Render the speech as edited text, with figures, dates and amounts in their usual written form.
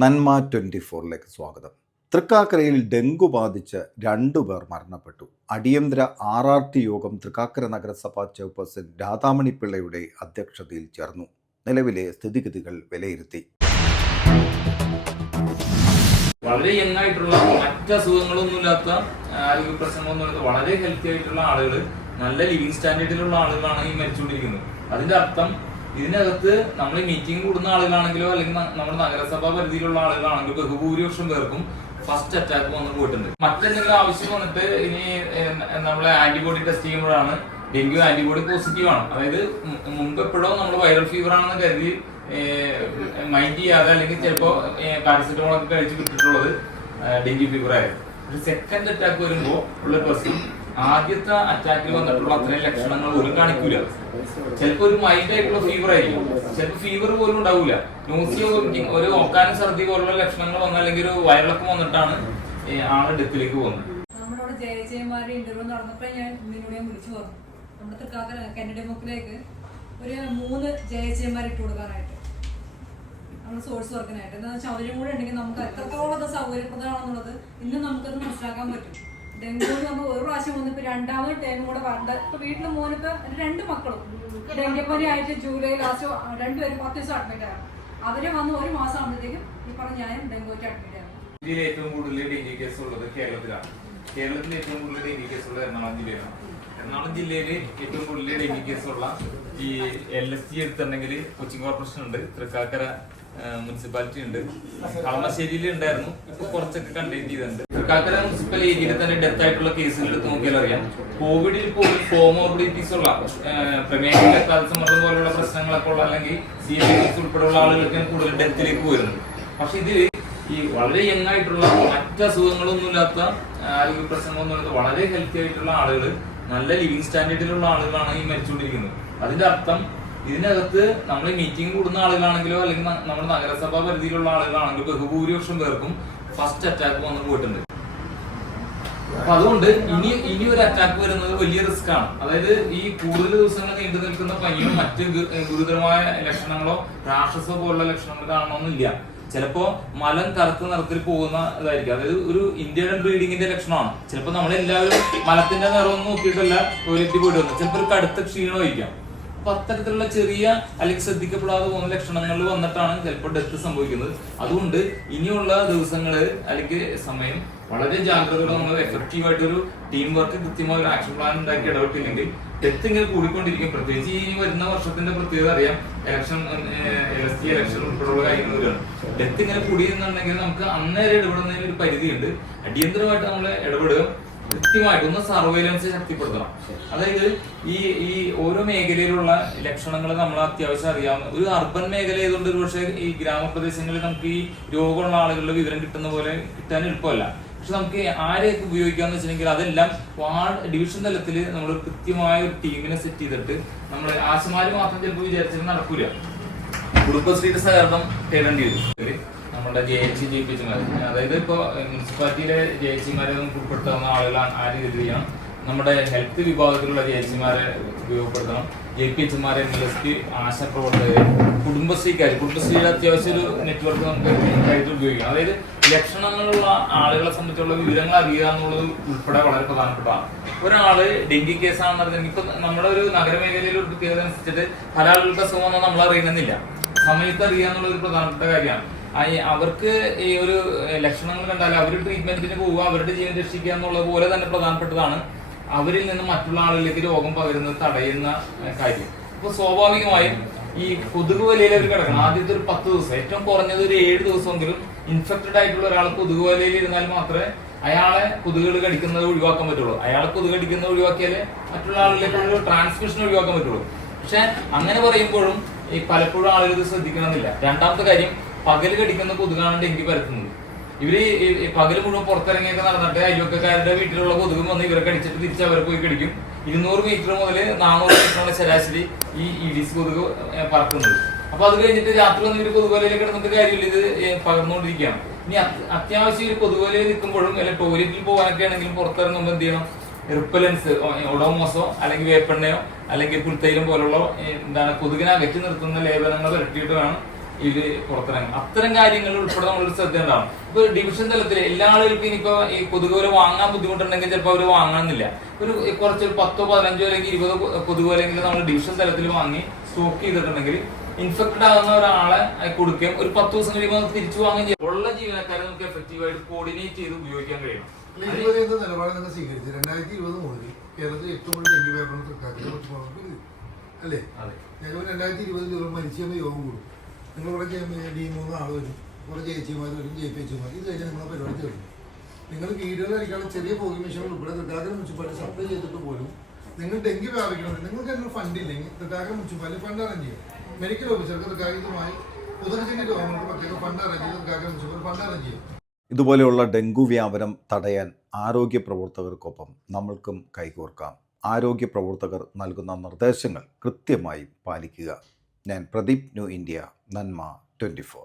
നന്മ 24ലേക്ക് സ്വാഗതം. തൃക്കാക്കരയിൽ ഡെങ്കു ബാധിച്ച് 2 പേർ മരണപ്പെട്ടു. അടിയന്തര RRT യോഗം തൃക്കാക്കര നഗരസഭാ ചെയർപേഴ്സൺ രാധാമണി പിള്ളയുടെ അധ്യക്ഷതയിൽ ചേർന്നു. നിലവിലെ സ്ഥിതിഗതികൾ വിലയിരുത്തി. വളരെ യങ് ആയിട്ടുള്ള മറ്റ് അസുഖങ്ങളൊന്നുമില്ലാത്ത ആരോഗ്യ പ്രശ്നങ്ങളൊന്നുമില്ലാത്ത വളരെ ഹെൽത്തി ആയിട്ടുള്ള ആളുകൾ, നല്ല ലിവിങ് സ്റ്റാൻഡേർഡിലുള്ള ആളുകളാണ് ഈ മരിച്ചുകൊണ്ടിരിക്കുന്നത്. അതിന്റെ അർത്ഥം ഇതിനകത്ത് നമ്മൾ മീറ്റിംഗ് കൂടുന്ന ആളുകളാണെങ്കിലോ അല്ലെങ്കിൽ നമ്മുടെ നഗരസഭാ പരിധിയിലുള്ള ആളുകളാണെങ്കിലോ ബഹുഭൂരിപക്ഷം പേർക്കും ഫസ്റ്റ് അറ്റാക്ക് വന്ന് പോയിട്ടുണ്ട്. മറ്റെന്തെങ്കിലും ആവശ്യം വന്നിട്ട് ഇനി നമ്മളെ ആന്റിബോഡി ടെസ്റ്റ് ചെയ്യുമ്പോഴാണ് ഡെങ്കു ആന്റിബോഡി പോസിറ്റീവ് ആണ്. അതായത് മുമ്പ് എപ്പോഴോ നമ്മൾ വൈറൽ ഫീവർ ആണെന്ന് കരുതി മൈൻഡ് ചെയ്യാതെ അല്ലെങ്കിൽ ചിലപ്പോ പാരസിറ്റമോൾ ഒക്കെ കഴിച്ച് വിട്ടിട്ടുള്ളത് ഡെങ്കു ഫീവർ ആയിരുന്നു. ഒരു സെക്കൻഡ് അറ്റാക്ക് വരുമ്പോൾ ഉള്ള പ്രശ്നം ആദ്യത്തെ അറ്റാക്കിൽ വന്നിട്ടുള്ള അത്രയും ലക്ഷണങ്ങൾ പോലും കാണിക്കൂല. ചിലപ്പോ ഒരു മൈൽഡ് ആയിട്ടുള്ള ഫീവർ ആയിരിക്കും, ചിലപ്പോൾ ഫീവർ പോലും ഉണ്ടാവില്ല. നോസിയോ ഒരു ഓക്കാനും ഛർദി പോലുള്ള ലക്ഷണങ്ങൾ വന്ന അല്ലെങ്കിൽ ഒരു വയറിളക്കം വന്നിട്ടാണ് ആള് ഡെത്തിലേക്ക് പോകുന്നത്. നമ്മളോട് ജയജയമാരുടെ ഇന്റർവ്യൂ നടന്നപ്പോൾ ഞാൻ വിളിച്ചു പറഞ്ഞു നമ്മുടെ തൃക്കാക്കര കന്നഡ മുക്കിലേക്ക് ഒരു 3 ജയജയമാർ ഇട്ട് കൊടുക്കാനായിട്ട്, നമ്മൾ സോഴ്സ് വർക്കിനായിട്ട്. എന്താണെന്ന് വെച്ചാൽ അവരും കൂടെ ഉണ്ടെങ്കിൽ നമുക്ക് എത്രത്തോളം അത് സൗകര്യപ്രദമാണെന്നുള്ളത് ഇന്ന് നമുക്കത് മനസ്സിലാക്കാൻ പറ്റും. ഡെങ്കു നമ്മൾ ഒരു പ്രാവശ്യം വന്നിപ്പോൾ രണ്ടാമത് ടൈം കൂടെ വരണ്ട. ഇപ്പൊ വീട്ടിൽ മോനിപ്പോ 2 മക്കളും ഡെങ്കിപ്പനി ആയിട്ട് ജൂലൈ ലാസ്റ്റ് 2 പേരും 10 ദിവസം അഡ്മിറ്റ് ആയിരുന്നു. അവര് വന്ന് 1 മാസം ആകുമ്പോഴത്തേക്കും ഈ പറഞ്ഞ ഞാനും ഡെങ്കുവായിട്ട് അഡ്മിറ്റ് ആയിരുന്നു. ഇന്ത്യയിൽ ഏറ്റവും കൂടുതൽ ഡെങ്കി കേസ് ഉള്ളത് കേരളത്തിലാണ്. കേരളത്തിൽ ഏറ്റവും കൂടുതൽ ഡെങ്കി കേസ് ഉള്ളത് എറണാകുളം ജില്ലയിലാണ്. എറണാകുളം ജില്ലയിൽ ഏറ്റവും കൂടുതൽ ഡെങ്കി കേസുള്ള ഈ LSG എടുത്തിട്ടുണ്ടെങ്കിൽ കൊച്ചിൻ കോർപ്പറേഷൻ ഉണ്ട്, തൃക്കാക്കര മുനിസിപ്പാലിറ്റി ഉണ്ട്, കളമശ്ശേരിയിൽ ഉണ്ടായിരുന്നു. ഇപ്പൊ കുറച്ചൊക്കെ കണ്ടെയ്ൻ ചെയ്തിട്ടുണ്ട്. തൃക്കാക്കര മുനിസിപ്പൽ ഏരിയയിൽ തന്നെ ഡെത്ത് ആയിട്ടുള്ള കേസുകൾ എടുത്ത് നോക്കിയാൽ അറിയാം. കോവിഡിൽ പോലും കോമോർബിഡിറ്റീസ് ഉള്ള പ്രമേഹം, രക്താതിസമ്മർദ്ദം പോലുള്ള പ്രശ്നങ്ങളൊക്കെ ഉള്ള അല്ലെങ്കിൽ CFS ഉൾപ്പെടെയുള്ള ആളുകൾക്കാണ് കൂടുതൽ ഡെത്തിലേക്ക് വരുന്നത്. പക്ഷെ ഇതിൽ ഈ വളരെ യങ് ആയിട്ടുള്ള മറ്റ് അസുഖങ്ങളൊന്നുമില്ലാത്ത ആരോഗ്യ പ്രശ്നങ്ങളൊന്നുമില്ലാത്ത വളരെ ഹെൽത്തി ആയിട്ടുള്ള ആളുകൾ, നല്ല ലിവിങ് സ്റ്റാൻഡേർഡിലുള്ള ആളുകളാണ് ഈ മരിച്ചുകൊണ്ടിരിക്കുന്നത്. അതിന്റെ അർത്ഥം ഇതിനകത്ത് നമ്മൾ മീറ്റിംഗ് കൂടുന്ന ആളുകളാണെങ്കിലോ അല്ലെങ്കിൽ നമ്മുടെ നഗരസഭാ പരിധിയിലുള്ള ആളുകളാണെങ്കിലോ ബഹുഭൂരിപക്ഷം പേർക്കും ഫസ്റ്റ് അറ്റാക്ക് വന്ന് പോയിട്ടുണ്ട്. അപ്പൊ അതുകൊണ്ട് ഇനി ഒരു അറ്റാക്ക് വരുന്നത് വലിയ റിസ്ക് ആണ്. അതായത് ഈ കൂടുതൽ ദിവസങ്ങൾ നീണ്ടു നിൽക്കുന്ന പനിയോ മറ്റ് ഗുരുതരമായ ലക്ഷണങ്ങളോ രാക്ഷസോ പോലുള്ള ലക്ഷണങ്ങൾ കാണണമെന്നില്ല. ചിലപ്പോ മലം കറുത്ത നിറത്തിൽ പോകുന്ന ഇതായിരിക്കും. അതായത് ഒരു ഇന്ത്യൻ ബ്രീഡിങ്ങിന്റെ ലക്ഷണമാണ്. ചിലപ്പോൾ നമ്മളെല്ലാവരും മലത്തിന്റെ നിറം നോക്കിയിട്ടല്ല ടോയ്ലറ്റിൽ പോയിട്ട് വന്നത്. ചിലപ്പോൾ ഒരു കടുത്ത ക്ഷീണമായിരിക്കാം. അപ്പൊ അത്തരത്തിലുള്ള ചെറിയ അല്ലെങ്കിൽ ശ്രദ്ധിക്കപ്പെടാതെ പോകുന്ന ലക്ഷണങ്ങൾ വന്നിട്ടാണ് ചിലപ്പോൾ ഡെത്ത് സംഭവിക്കുന്നത്. അതുകൊണ്ട് ഇനിയുള്ള ദിവസങ്ങള് അല്ലെങ്കിൽ സമയം വളരെ ജാഗ്രതയോടെ നമ്മൾ എഫക്റ്റീവ് ആയിട്ടൊരു ടീം വർക്ക്, കൃത്യമായ ഒരു ആക്ഷൻ പ്ലാൻ ഉണ്ടാക്കി ഇടപെട്ടില്ലെങ്കിൽ ഡെത്ത് ഇങ്ങനെ കൂടിക്കൊണ്ടിരിക്കും. പ്രത്യേകിച്ച് ഈ വരുന്ന വർഷത്തിന്റെ പ്രത്യേകത അറിയാം, LSG ഇലക്ഷൻ ഉൾപ്പെടെയുള്ള കാര്യങ്ങളാണ്. ഡെത്ത് ഇങ്ങനെ കൂടിയെന്നുണ്ടെങ്കിൽ നമുക്ക് അന്നേരം ഇടപെടുന്നതിന് ഒരു പരിധിയുണ്ട്. അടിയന്തരമായിട്ട് നമ്മൾ ഇടപെടുക, കൃത്യമായിട്ട് ഒന്ന് സർവൈലൻസ് ശക്തിപ്പെടുത്തണം. അതായത് ഈ ഓരോ മേഖലയിലുള്ള ലക്ഷണങ്ങൾ നമ്മൾ അത്യാവശ്യം അറിയാവുന്ന ഒരു അർബൻ മേഖല ആയതുകൊണ്ട് ഒരു പക്ഷേ ഈ ഗ്രാമപ്രദേശങ്ങളിൽ നമുക്ക് ഈ രോഗമുള്ള ആളുകളുടെ വിവരം കിട്ടുന്ന പോലെ കിട്ടാൻ എളുപ്പമല്ല. പക്ഷെ നമുക്ക് ആരെയൊക്കെ ഉപയോഗിക്കാന്ന് വെച്ചിട്ടുണ്ടെങ്കിൽ അതെല്ലാം വാർഡ് ഡിവിഷൻ തലത്തിൽ നമ്മൾ കൃത്യമായ ഒരു ടീമിനെ സെറ്റ് ചെയ്തിട്ട് നമ്മൾ ആശുമാര് മാത്രം ചിലപ്പോൾ വിചാരിച്ചാൽ നടക്കൂല. കുടുംബശ്രീയുടെ സഹകരണം തേടേണ്ടി വരും. നമ്മുടെ JHC JPHമാർ, അതായത് ഇപ്പൊ മുനിസിപ്പാലിറ്റിയിലെ JHCമാരെ നമുക്ക് ഉൾപ്പെടുത്താവുന്ന ആളുകൾ ആ രീതിയിൽ ചെയ്യണം. നമ്മുടെ ഹെൽത്ത് വിഭാഗത്തിലുള്ള JHCമാരെ ഉപയോഗപ്പെടുത്തണം. JPHമാരെ, MLSP, ആശാപ്രവർത്തകരെ, കുടുംബശ്രീയുടെ അത്യാവശ്യം ഒരു നെറ്റ്വർക്ക് നമുക്ക് കരുതി ഉപയോഗിക്കാം. അതായത് ലക്ഷണങ്ങളുള്ള ആളുകളെ സംബന്ധിച്ചുള്ള വിവരങ്ങൾ അറിയുക എന്നുള്ളത് ഉൾപ്പെടെ വളരെ പ്രധാനപ്പെട്ടതാണ്. ഒരാള് ഡെങ്കി കേസാണെന്ന് പറഞ്ഞാൽ ഇപ്പൊ നമ്മുടെ ഒരു നഗരമേഖലയിൽ ഒരു പ്രത്യേകത അനുസരിച്ചിട്ട് പല ആളുകൾക്ക് അസുഖം വന്നാൽ നമ്മൾ അറിയണമെന്നില്ല. സമയത്ത് അറിയുക എന്നുള്ള ഒരു പ്രധാനപ്പെട്ട കാര്യമാണ്. അവർക്ക് ഈ ഒരു ലക്ഷണങ്ങൾ കണ്ടാൽ അവർ ട്രീറ്റ്മെന്റിന് പോവുക, അവരുടെ ജീവൻ രക്ഷിക്കുക എന്നുള്ളത് പോലെ തന്നെ പ്രധാനപ്പെട്ടതാണ് അവരിൽ നിന്ന് മറ്റുള്ള ആളുകളിലേക്ക് രോഗം പകരുന്നത് തടയുന്ന കാര്യം. അപ്പൊ സ്വാഭാവികമായും ഈ കൊതുക് വലയിൽ അവർ കിടക്കണം. ആദ്യത്തെ ഒരു 10 ദിവസം, ഏറ്റവും കുറഞ്ഞത് ഒരു 7 ദിവസമെങ്കിലും ഇൻഫെക്റ്റഡ് ആയിട്ടുള്ള ഒരാൾ കൊതുക് വലയിൽ ഇരുന്നാൽ മാത്രമേ അയാളെ കൊതുകുകൾ കടിക്കുന്നത് ഒഴിവാക്കാൻ പറ്റുള്ളൂ. അയാളെ കൊതുക് കടിക്കുന്നത് ഒഴിവാക്കിയാലേ മറ്റുള്ള ആളുകളിലേക്കുള്ള ട്രാൻസ്മിഷൻ ഒഴിവാക്കാൻ പറ്റുള്ളൂ. പക്ഷെ അങ്ങനെ പറയുമ്പോഴും ഈ പലപ്പോഴും ആളുകൾ ഇത് ശ്രദ്ധിക്കണമെന്നില്ല. രണ്ടാമത്തെ കാര്യം, പകല് കടിക്കുന്ന കൊതുകാണ് ഡെങ്കി പരത്തുന്നത്. ഇവര് പകല് മുഴുവൻ പുറത്തിറങ്ങിയൊക്കെ നടന്നിട്ട് അയൽവക്കക്കാരുടെ വീട്ടിലുള്ള കൊതുകും വന്ന് ഇവരെ കടിച്ചിട്ട് തിരിച്ച് അവരെ പോയി കടിക്കും. 200 മീറ്റർ മുതൽ 400 മീറ്ററാണ് ശരാശരി ഈ ഈഡിസ് കൊതുക് പറക്കുന്നത്. അപ്പൊ അത് കഴിഞ്ഞിട്ട് രാത്രി വന്ന് ഇവര് കൊതുകുവലയിൽ കിടന്നിട്ട് കാര്യമില്ല, ഇത് പകർന്നുകൊണ്ടിരിക്കുകയാണ്. ഇനി അത്യാവശ്യം ഈ കൊതുകുവലയിൽ നിൽക്കുമ്പോഴും അല്ലെങ്കിൽ ടോയ്ലറ്റിൽ പോകാനൊക്കെ ആണെങ്കിലും പുറത്തിറങ്ങുമ്പോൾ എന്ത് ചെയ്യണം? റിപ്പലൻസ്, ഒഡോമോസോ അല്ലെങ്കിൽ വേപ്പെണ്ണയോ അല്ലെങ്കിൽ പുൽത്തൈലം പോലുള്ള കൊതുകിനെ അകറ്റി നിർത്തുന്ന ലേപനങ്ങൾ പുരട്ടിയിട്ട് വേണം ഇത് പുറത്തിറങ്ങും. അത്തരം കാര്യങ്ങൾ ഉൾപ്പെടെ നമ്മളൊരു ശ്രദ്ധ ഉണ്ടാവും. ഇപ്പൊ ഡിവിഷൻ തലത്തിൽ എല്ലാ ആളുകൾക്കും ഇനിയിപ്പോ ഈ കൊതുകുവല വാങ്ങാൻ ബുദ്ധിമുട്ടുണ്ടെങ്കിൽ ചിലപ്പോൾ അവർ വാങ്ങണമെന്നില്ല. കുറച്ച് 10, 15 അല്ലെങ്കിൽ 20 കൊതുകുവലെങ്കിലും നമ്മൾ ഡിവിഷൻ തലത്തിൽ വാങ്ങി സ്റ്റോക്ക് ചെയ്തിട്ടുണ്ടെങ്കിൽ ഇൻഫെക്റ്റഡ് ആകുന്ന ഒരാളെ കൊടുക്കുകയും ഒരു 10 ദിവസം കഴിയുമ്പോൾ തിരിച്ചു വാങ്ങുകയും ചെയ്യും. ഉള്ള ജീവനക്കാരെ നമുക്ക് എഫക്റ്റീവായിട്ട് കോർഡിനേറ്റ് ചെയ്ത് ഉപയോഗിക്കാൻ കഴിയണം. നിലപാട് നിങ്ങൾ സ്വീകരിച്ചു 2020 മുതൽ കേരളത്തിൽ ഏറ്റവും കൂടുതൽ ഡെങ്കി വ്യാപനം തൃക്കാക്കര അല്ലേ? ഞങ്ങൾ 2020 മരിച്ചുമ്പോൾ യോഗം കൂടും. നിങ്ങളിവിടെ D3 ആൾ വരും, കുറെ ചേച്ചിമാർ വരും, JPHമാർ. ഇത് കഴിഞ്ഞാൽ നിങ്ങളെ പരിപാടി തീർന്നു. നിങ്ങൾ വീടുകളിൽ അടിക്കാനുള്ള ചെറിയ പോകിംഗ് മെഷീനുകൾ ഉൾപ്പെടെ തൃക്കാക്കര മുനിസിപ്പാലിറ്റി സപ്ലൈ ചെയ്തിട്ട് പോലും നിങ്ങൾ ഡെങ്കി വ്യാപിക്കണം. നിങ്ങൾക്ക് അതിനുള്ള ഫണ്ട് ഇല്ലെങ്കിൽ തൃക്കാക്കര മുനിസിപ്പാലിറ്റി ഫണ്ട് അറേഞ്ച് ചെയ്യും. മെഡിക്കൽ ഓഫീസർക്ക് തൃക്കാക്കരയുമായി പൊതുജന രോഗങ്ങൾക്ക് പ്രത്യേക ഫണ്ട് അറേഞ്ച് ചെയ്ത് തൃക്കാക്കര മുനിസിപ്പാലിറ്റി ഫണ്ട് അറേഞ്ച് ചെയ്യും. ഇതുപോലെയുള്ള ഡെങ്കു വ്യാപനം തടയാൻ ആരോഗ്യ പ്രവർത്തകർക്കൊപ്പം നമ്മൾക്കും കൈകോർക്കാം. ആരോഗ്യ പ്രവർത്തകർ നൽകുന്ന നിർദ്ദേശങ്ങൾ കൃത്യമായി പാലിക്കുക. ഞാൻ പ്രദീപ്, ന്യൂ ഇന്ത്യ, നന്മ 24.